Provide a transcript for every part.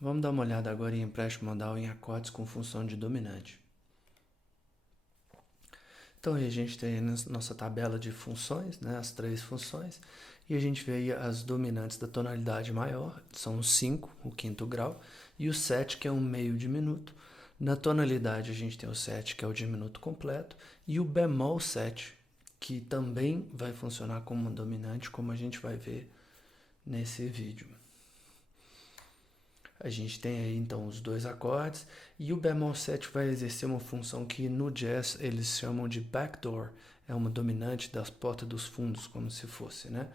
Vamos dar uma olhada agora em empréstimo modal em acordes com função de dominante. Então aí a gente tem a nossa tabela de funções, né, as três funções, e a gente vê aí as dominantes da tonalidade maior, são os 5, o quinto grau, e o 7, que é um meio diminuto. Na tonalidade a gente tem o 7, que é o diminuto completo, e o bemol 7, que também vai funcionar como uma dominante, como a gente vai ver nesse vídeo. A gente tem aí então os dois acordes e o bemol 7 vai exercer uma função que no jazz eles chamam de backdoor, é uma dominante das portas dos fundos, como se fosse, né?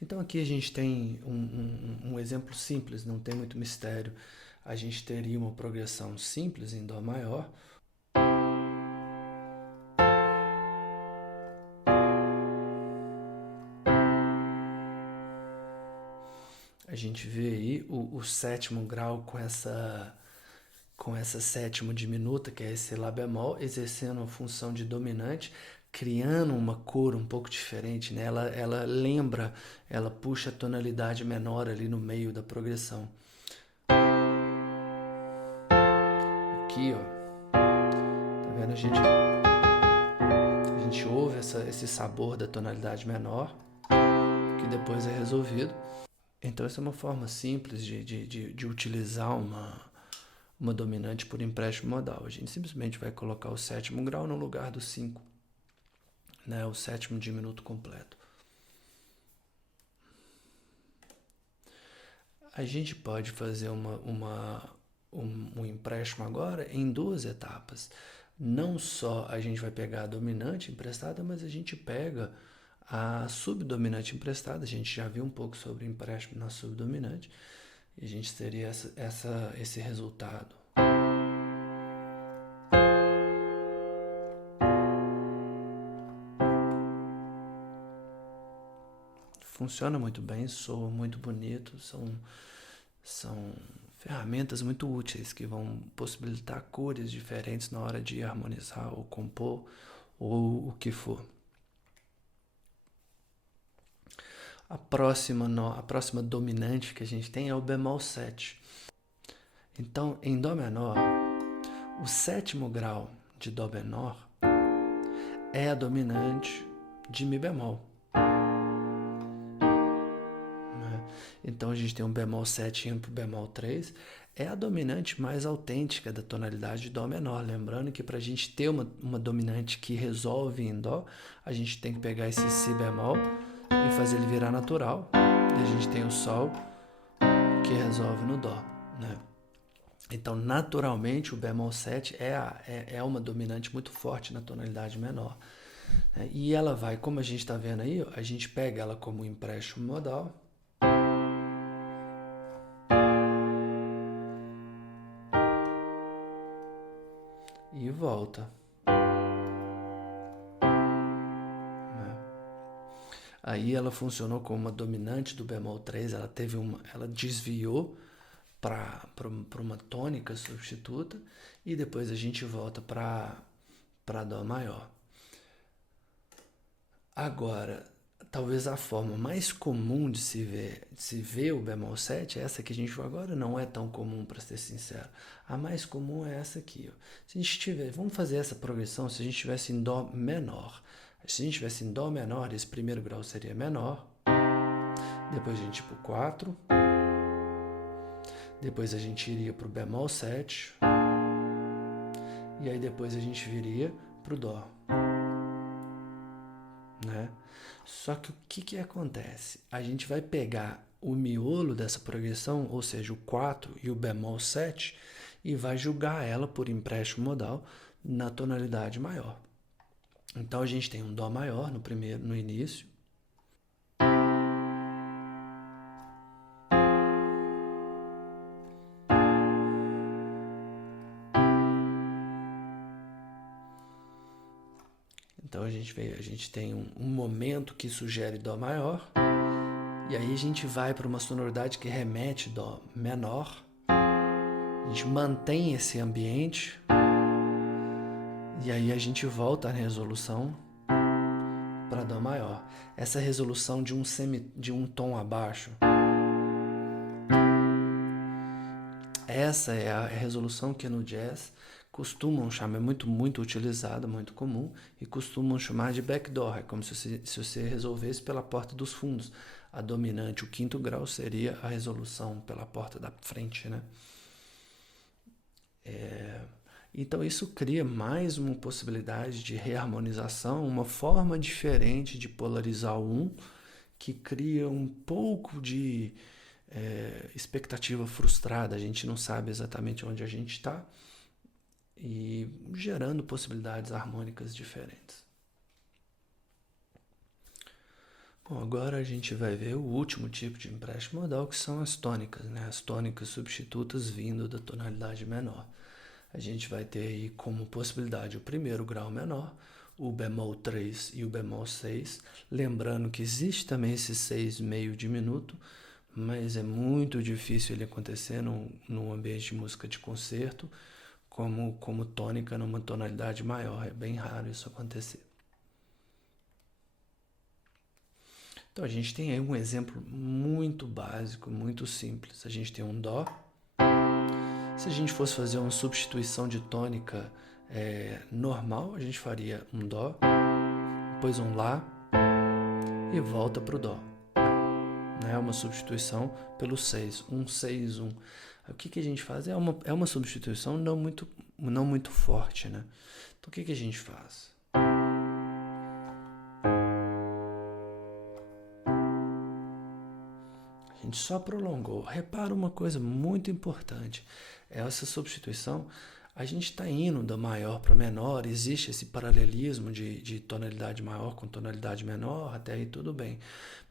Então aqui a gente tem um exemplo simples, não tem muito mistério. A gente teria uma progressão simples em Dó maior. A gente vê aí o sétimo grau com essa sétima diminuta, que é esse Lá bemol, exercendo uma função de dominante, criando uma cor um pouco diferente, né? Ela lembra, ela puxa a tonalidade menor ali no meio da progressão. Aqui, ó, tá vendo? A gente ouve esse sabor da tonalidade menor, que depois é resolvido. Então essa é uma forma simples de utilizar uma dominante por empréstimo modal. A gente simplesmente vai colocar o sétimo grau no lugar do 5, né? O sétimo diminuto completo. A gente pode fazer um empréstimo agora em duas etapas. Não só a gente vai pegar a dominante emprestada, mas a gente pega a subdominante emprestada. A gente já viu um pouco sobre empréstimo na subdominante. E a gente teria esse resultado. Funciona muito bem, soa muito bonito, são ferramentas muito úteis que vão possibilitar cores diferentes na hora de harmonizar ou compor ou o que for. A próxima dominante que a gente tem é o bemol 7. Então, em Dó menor, o sétimo grau de Dó menor é a dominante de Mi bemol. Então a gente tem um bemol 7 indo para o bemol 3, é a dominante mais autêntica da tonalidade de Dó menor. Lembrando que para a gente ter uma dominante que resolve em Dó, a gente tem que pegar esse Si bemol e fazer ele virar natural. E a gente tem o Sol que resolve no Dó, né? Então, naturalmente, o bemol 7 é uma dominante muito forte na tonalidade menor. Né? E ela vai, como a gente está vendo aí, a gente pega ela como empréstimo modal. E volta. Aí ela funcionou como uma dominante do bemol 3, ela desviou para uma tônica substituta e depois a gente volta para Dó maior. Agora, talvez a forma mais comum de se ver o bemol 7, essa que a gente viu agora, não é tão comum, para ser sincero. A mais comum é essa aqui. Ó. Se a gente vamos fazer essa progressão se a gente estivesse em Dó menor. Se a gente estivesse em Dó menor, esse primeiro grau seria menor. Depois a gente ia para o 4. Depois a gente iria para o bemol 7. E aí depois a gente viria para o Dó. Né? Só que o que acontece? A gente vai pegar o miolo dessa progressão, ou seja, o 4 e o bemol 7, e vai julgar ela por empréstimo modal na tonalidade maior. Então a gente tem um Dó maior no início. Então a gente tem um momento que sugere Dó maior, e aí a gente vai para uma sonoridade que remete Dó menor. A gente mantém esse ambiente, e aí a gente volta à resolução para Dó maior. Essa resolução de um tom abaixo Essa é a resolução que no jazz costumam chamar, é muito utilizada, muito comum, e costumam chamar de backdoor. É como se você resolvesse pela porta dos fundos. A dominante, o quinto grau, seria a resolução pela porta da frente, né? Então isso cria mais uma possibilidade de reharmonização, uma forma diferente de polarizar o um, que cria um pouco de expectativa frustrada. A gente não sabe exatamente onde a gente está e gerando possibilidades harmônicas diferentes. Bom, agora a gente vai ver o último tipo de empréstimo modal, que são as tônicas, né? As tônicas substitutas vindo da tonalidade menor. A gente vai ter aí como possibilidade o primeiro grau menor, o bemol 3 e o bemol 6. Lembrando que existe também esse 6 meio diminuto, mas é muito difícil ele acontecer num ambiente de música de concerto, como tônica numa tonalidade maior. É bem raro isso acontecer. Então a gente tem aí um exemplo muito básico, muito simples. A gente tem um Dó. Se a gente fosse fazer uma substituição de tônica normal, a gente faria um Dó, depois um Lá e volta para o Dó. É uma substituição pelo 6, 1, 6, 1. O que a gente faz? É uma substituição não muito forte, né? Então o que a gente faz? A gente só prolongou. Repara uma coisa muito importante. Essa substituição, a gente está indo da maior para menor, existe esse paralelismo de tonalidade maior com tonalidade menor, até aí tudo bem.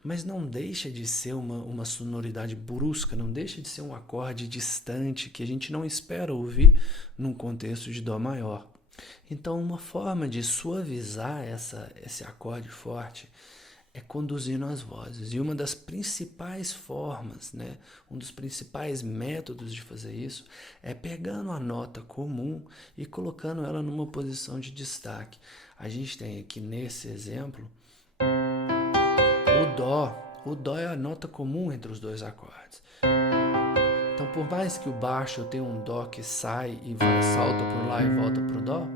Mas não deixa de ser uma sonoridade brusca, não deixa de ser um acorde distante que a gente não espera ouvir num contexto de Dó maior. Então, uma forma de suavizar esse acorde forte é conduzindo as vozes. E uma das principais formas, né, um dos principais métodos de fazer isso é pegando a nota comum e colocando ela numa posição de destaque. A gente tem aqui nesse exemplo o Dó. O Dó é a nota comum entre os dois acordes. Então, por mais que o baixo tenha um Dó que sai e salta para o Lá e volta para o Dó,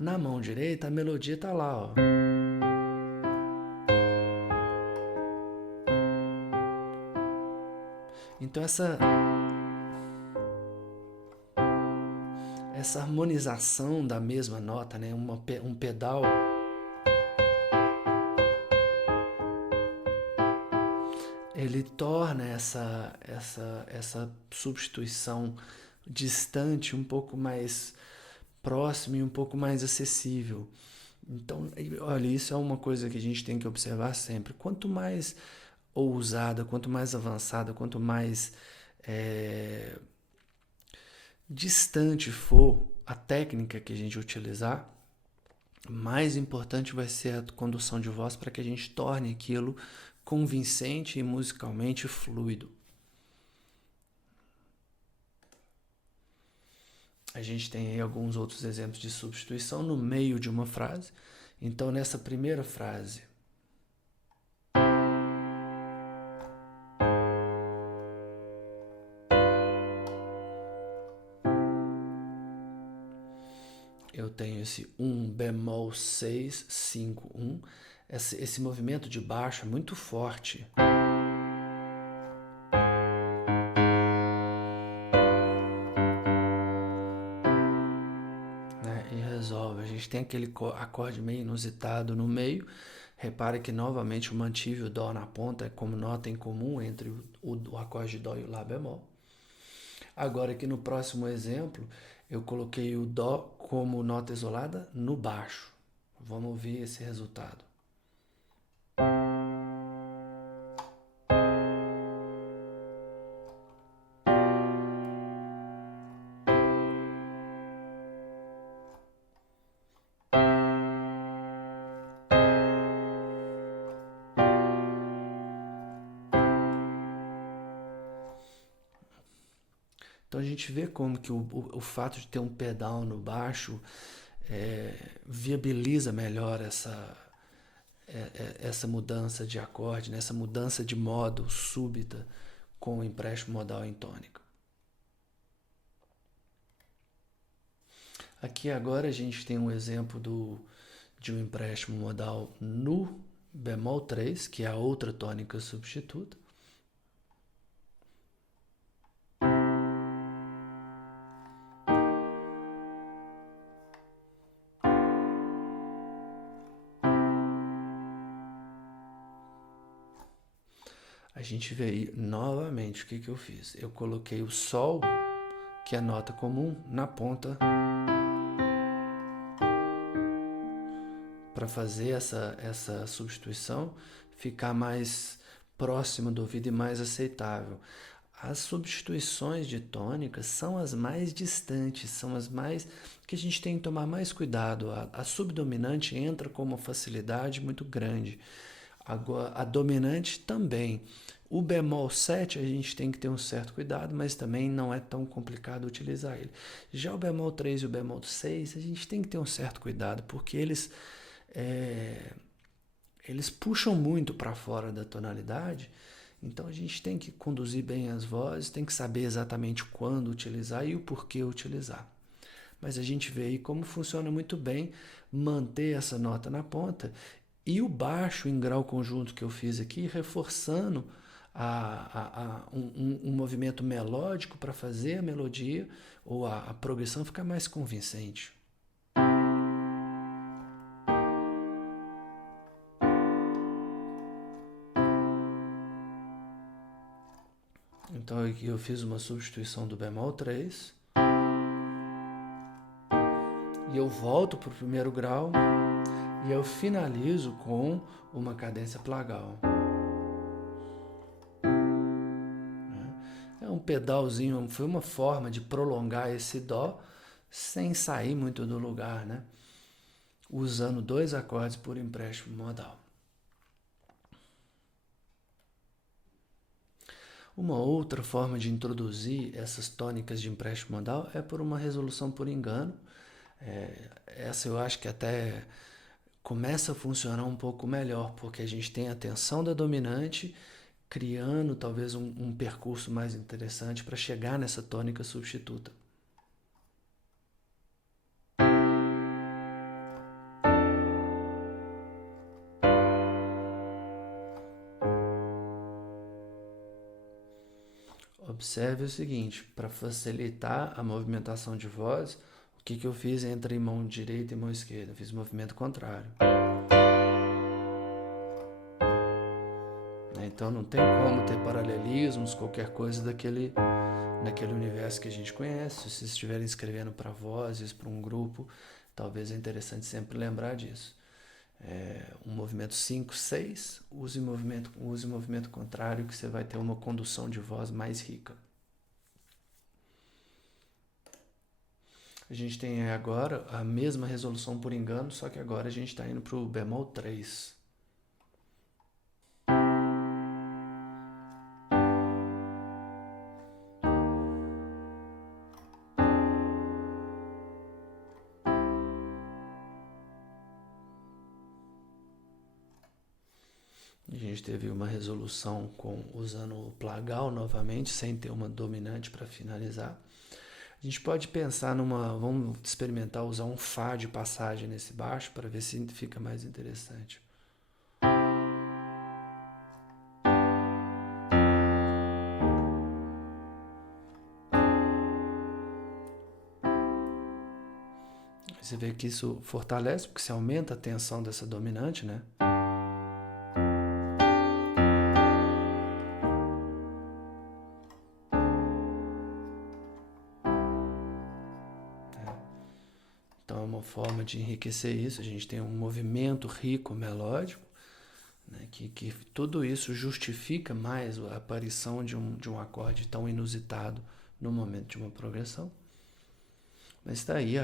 na mão direita a melodia está lá, ó. Então essa harmonização da mesma nota, né? Um pedal ele torna essa substituição distante um pouco mais próxima e um pouco mais acessível. Então, olha, isso é uma coisa que a gente tem que observar sempre. Quanto mais ousada, quanto mais avançada, quanto mais distante for a técnica que a gente utilizar, mais importante vai ser a condução de voz para que a gente torne aquilo convincente e musicalmente fluido. A gente tem aí alguns outros exemplos de substituição no meio de uma frase. Então, nessa primeira frase, eu tenho esse 1 bemol 6, 5, 1. Esse movimento de baixo é muito forte. Né? E resolve. A gente tem aquele acorde meio inusitado no meio. Repare que novamente eu mantive o Dó na ponta como nota em comum entre o acorde de Dó e o Lá bemol. Agora aqui no próximo exemplo, eu coloquei o Dó como nota isolada no baixo. Vamos ouvir esse resultado. Então a gente vê como que o fato de ter um pedal no baixo viabiliza melhor essa mudança de acorde, né? Essa mudança de modo súbita com o empréstimo modal em tônica. Aqui agora a gente tem um exemplo de um empréstimo modal no bemol 3, que é a outra tônica substituta. A gente vê aí novamente o que eu fiz. Eu coloquei o Sol, que é a nota comum, na ponta para fazer essa substituição ficar mais próxima do ouvido e mais aceitável. As substituições de tônicas são as mais distantes, são as mais que a gente tem que tomar mais cuidado. A subdominante entra com uma facilidade muito grande. Agora, a dominante também. O bemol 7 a gente tem que ter um certo cuidado, mas também não é tão complicado utilizar ele. Já o bemol 3 e o bemol 6 a gente tem que ter um certo cuidado, porque eles puxam muito para fora da tonalidade, então a gente tem que conduzir bem as vozes, tem que saber exatamente quando utilizar e o porquê utilizar. Mas a gente vê aí como funciona muito bem manter essa nota na ponta e o baixo em grau conjunto que eu fiz aqui, reforçando um movimento melódico para fazer a melodia ou a progressão ficar mais convincente. Então aqui eu fiz uma substituição do bemol 3 e eu volto para o primeiro grau e eu finalizo com uma cadência plagal. É um pedalzinho, foi uma forma de prolongar esse dó sem sair muito do lugar, né? Usando 2 acordes por empréstimo modal. Uma outra forma de introduzir essas tônicas de empréstimo modal é por uma resolução por engano. Essa eu acho que até começa a funcionar um pouco melhor, porque a gente tem a tensão da dominante, criando talvez um percurso mais interessante para chegar nessa tônica substituta. Observe o seguinte, para facilitar a movimentação de voz, o que eu fiz entre mão direita e mão esquerda? Eu fiz o movimento contrário. Então não tem como ter paralelismos, qualquer coisa naquele universo que a gente conhece. Se vocês estiverem escrevendo para vozes, para um grupo, talvez é interessante sempre lembrar disso. Um movimento 5, 6, use movimento contrário que você vai ter uma condução de voz mais rica. A gente tem agora a mesma resolução por engano, só que agora a gente está indo para o bemol 3. A gente teve uma resolução usando o plagal novamente, sem ter uma dominante para finalizar. A gente pode pensar vamos experimentar usar um Fá de passagem nesse baixo para ver se fica mais interessante. Você vê que isso fortalece, porque você aumenta a tensão dessa dominante, né? Então é uma forma de enriquecer isso. A gente tem um movimento rico, melódico, né? que tudo isso justifica mais a aparição de um acorde tão inusitado no momento de uma progressão. Mas está aí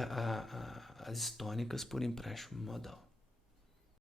as tônicas por empréstimo modal.